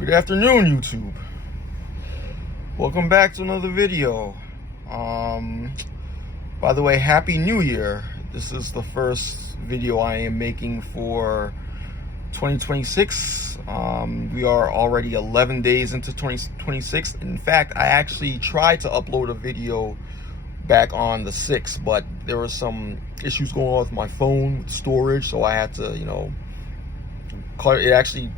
Good afternoon, YouTube. Welcome back to another video. By the way, Happy New Year. This is the first video I am making for 2026. We are already 11 days into 2026. In fact, I actually tried to upload a video back on the 6th, but there were some issues going on with my phone with storage, so I had to, cut it. Actually,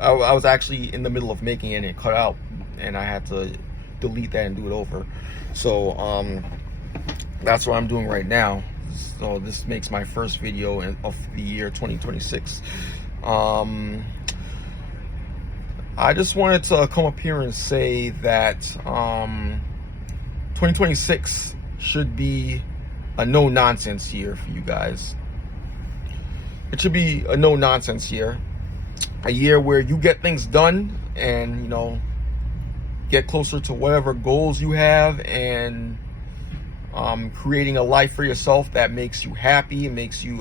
I was actually in the middle of making it and it cut out, and I had to delete that and do it over. So that's what I'm doing right now. So this makes my first video of the year 2026. I just wanted to come up here and say that 2026 should be a no-nonsense year for you guys. It should be a no-nonsense year. A year where you get things done and, get closer to whatever goals you have, and creating a life for yourself that makes you happy and makes you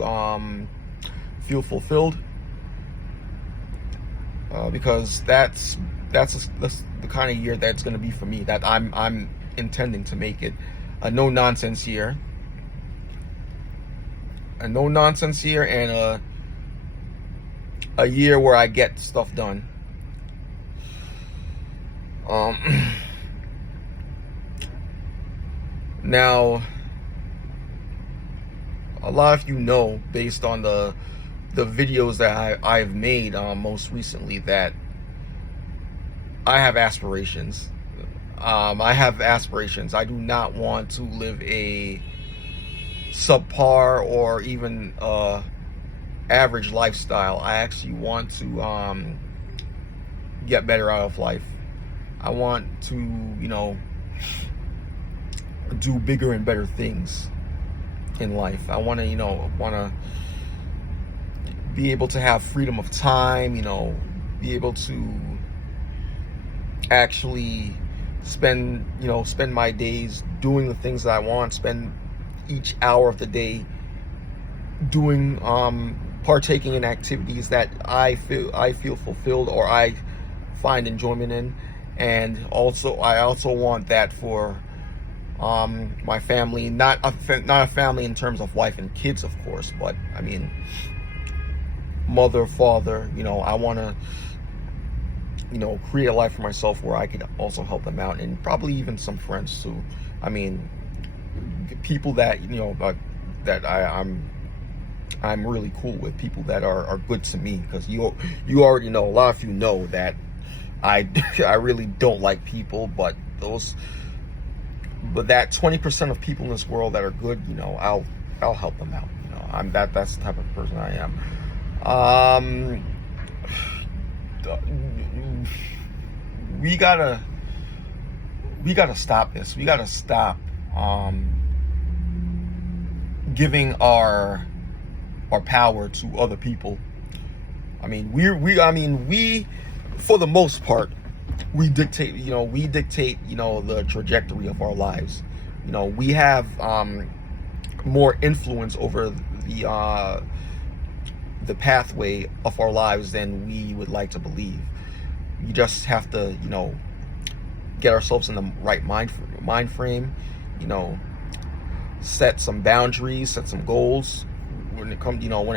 feel fulfilled. Because that's the kind of year that's going to be for me. That I'm intending to make it a no-nonsense year. A no-nonsense year, and a year where I get stuff done. Now, a lot of you know, based on the videos that I've made most recently, that I have aspirations. I have aspirations. I do not want to live a subpar or even average lifestyle. I actually want to get better out of life. I want to, do bigger and better things in life. I want to, be able to have freedom of time, be able to actually spend my days doing the things that I want, spend each hour of the day doing partaking in activities that I feel fulfilled or I find enjoyment in. And I also want that for my family, not a family in terms of wife and kids, of course, but I mean mother, father. I want to create a life for myself where I could also help them out, and probably even some friends too. I mean, people that that I'm really cool with, people that are good to me, because you already know, a lot of you know that I really don't like people, but that 20% of people in this world that are good, I'll help them out. That's the type of person I am. We gotta stop this. We gotta stop giving our power to other people. I mean, we for the most part, we dictate the trajectory of our lives. We have more influence over the pathway of our lives than we would like to believe. You just have to get ourselves in the right mind frame, set some boundaries, set some goals when it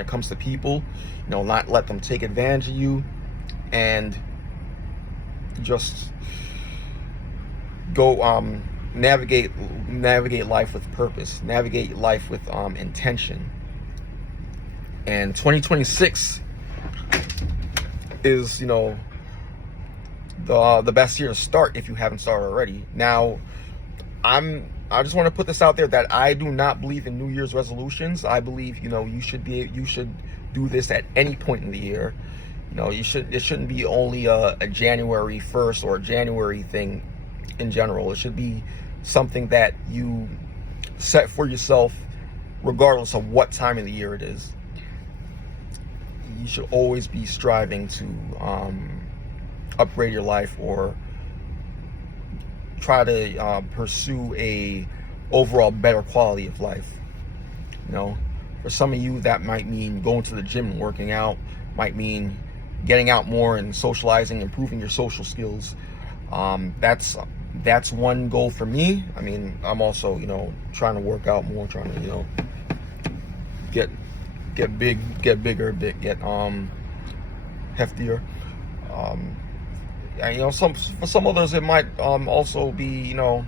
comes to people, not let them take advantage of you, and just go navigate life with purpose, navigate life with intention. And 2026 is the best year to start if you haven't started already. Now, I just want to put this out there that I do not believe in New Year's resolutions. I believe you should do this at any point in the year. It shouldn't be only a January 1st or a January thing in general. It should be something that you set for yourself regardless of what time of the year it is. You should always be striving to upgrade your life, or try to pursue a overall better quality of life. For some of you, that might mean going to the gym and working out, might mean getting out more and socializing, improving your social skills. That's one goal for me. I mean, I'm also, you know, trying to work out more, trying to, you know, get bigger, get heftier. And, you know, for some others it might also be, you know,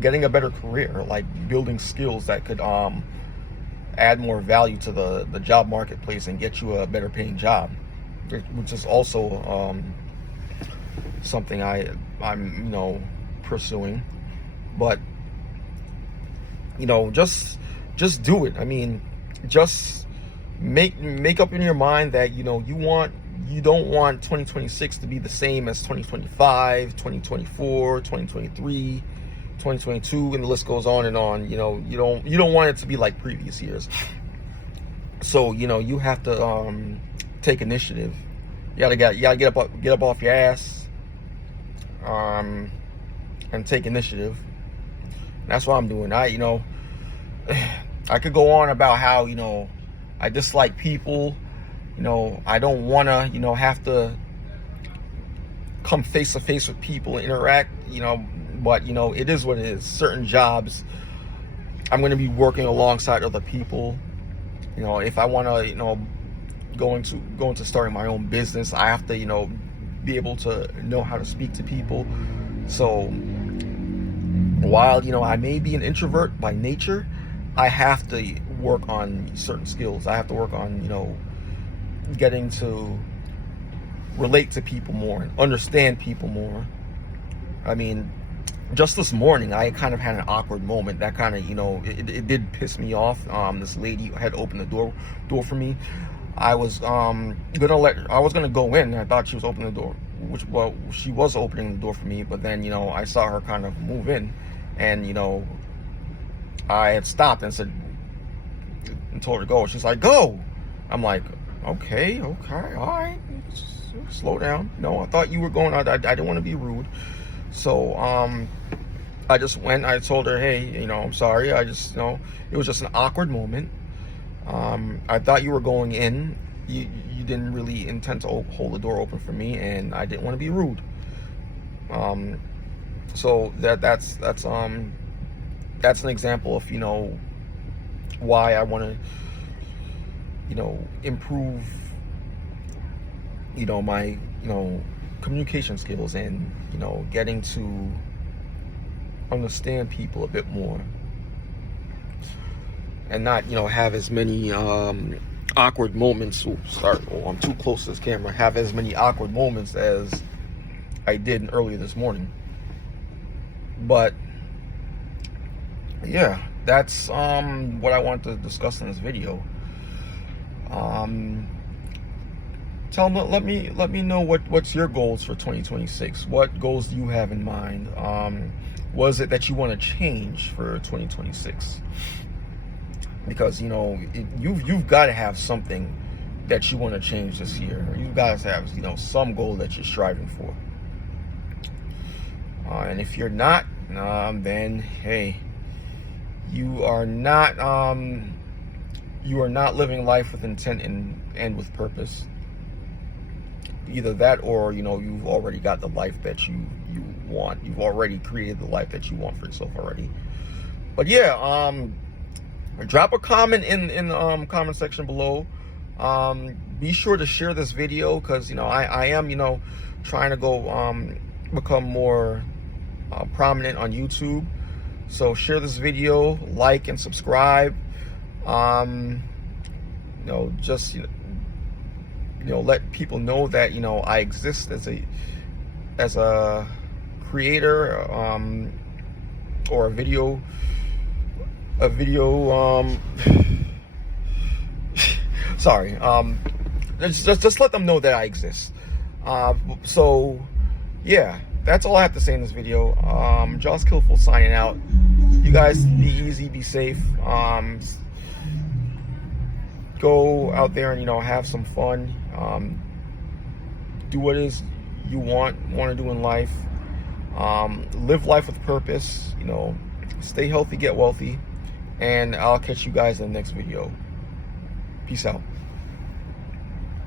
getting a better career, like building skills that could add more value to the job marketplace and get you a better paying job, which is also something I'm you know, pursuing. But, you know, just do it. I mean, just make up in your mind that, you know, you don't want 2026 to be the same as 2025, 2024, 2023, 2022, and the list goes on and on. You know, you don't want it to be like previous years. So, you know, you have to take initiative. You gotta get up off your ass, and take initiative. That's what I'm doing. You know, I could go on about how, you know, I dislike people. You know, I don't want to, you know, have to come face to face with people and interact, you know, but, you know, it is what it is. Certain jobs, I'm going to be working alongside other people. You know, if I want to, you know, go into starting my own business, I have to, you know, be able to know how to speak to people. So while, you know, I may be an introvert by nature, I have to work on certain skills. I have to work on, you know, getting to relate to people more and understand people more. I mean, just this morning, I kind of had an awkward moment that kind of, you know, it did piss me off. This lady had opened the door for me. I was gonna go in. I thought she was opening the door, well, she was opening the door for me, but then, you know, I saw her kind of move in, and, you know, I had stopped and said, and told her to go. She's like, go. I'm like, okay, all right, slow down. No, I thought you were going. I didn't want to be rude, so I just went. I told her, hey, you know, I'm sorry. I just, you know, it was just an awkward moment. I thought you were going in. You didn't really intend to hold the door open for me, and I didn't want to be rude. So that's an example of, you know, why I want to, you know, improve, you know, my, you know, communication skills, and, you know, getting to understand people a bit more, and not, you know, have as many awkward moments. I'm too close to this camera. Have as many awkward moments as I did earlier this morning. But yeah, that's what I want to discuss in this video. Let me know what's your goals for 2026. What goals do you have in mind? What is it that you want to change for 2026? Because, you know, you've got to have something that you want to change this year. You've got to have, you know, some goal that you're striving for. And if you're not, then hey, you are not living life with intent and with purpose. Either that, or, you know, you've already got the life that you want. You've already created the life that you want for yourself already. But yeah, drop a comment in the comment section below. Be sure to share this video, because, you know, I am, you know, trying to go become more prominent on YouTube. So share this video, like and subscribe. You know, just, you know, let people know that, you know, I exist as a creator, or a video sorry, just let them know that I exist. So yeah, that's all I have to say in this video. Jaws Killful signing out. You guys be easy, be safe. Go out there and, you know, have some fun. Do what it is you want to do in life. Live life with purpose. You know, stay healthy, get wealthy, and I'll catch you guys in the next video. Peace out.